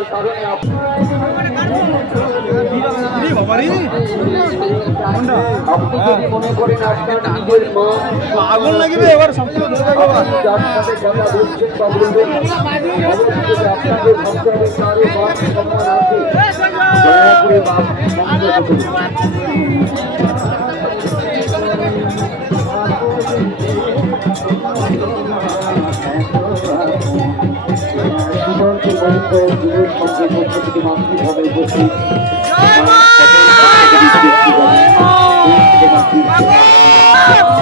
থাকার কারণে আপনি যদি মনে করেন আপনার নিজের আগুন লাগবে এবার যার সাথে কথা বলছেন বা বলবেন অবশ্যই আপনাদের ভাবতে হবে তারও মান সম্মান আছে দয়া করে যুবের সঙ্গে পক্ষ থেকে মানসিকভাবে উপস্থিত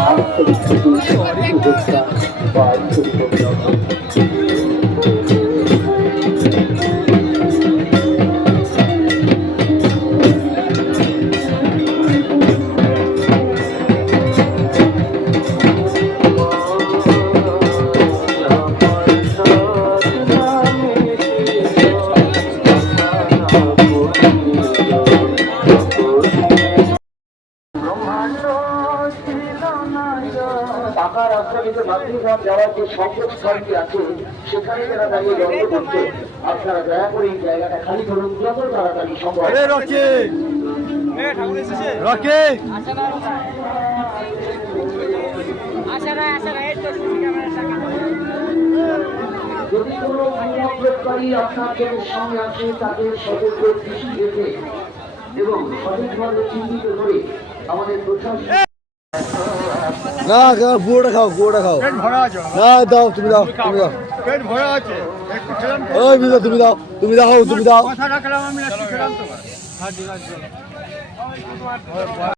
আন্তরিক শুভেচ্ছা বা আন্তরিক অভিনন্দন। ঢাকা রাজধানীতে মাতৃগ্রাম যাওয়ার যে সংযোগ স্থলটি আছে সেখানে যারা দাঁড়িয়ে গল্প করছে আপনারা দয়া করে এই জায়গাটা খালি করুন যত তাড়াতাড়ি সম্ভব। যদি কোনো ভূমিপ্রকারী আপনার চোখের সামনে আসে তাকে সতর্ক দৃষ্টি রেখে এবং সঠিকভাবে চিহ্নিত করে আমাদের প্রশাসন না গুঁড়োটা খাও না দাও তুমি দাও ওই তুমি দাও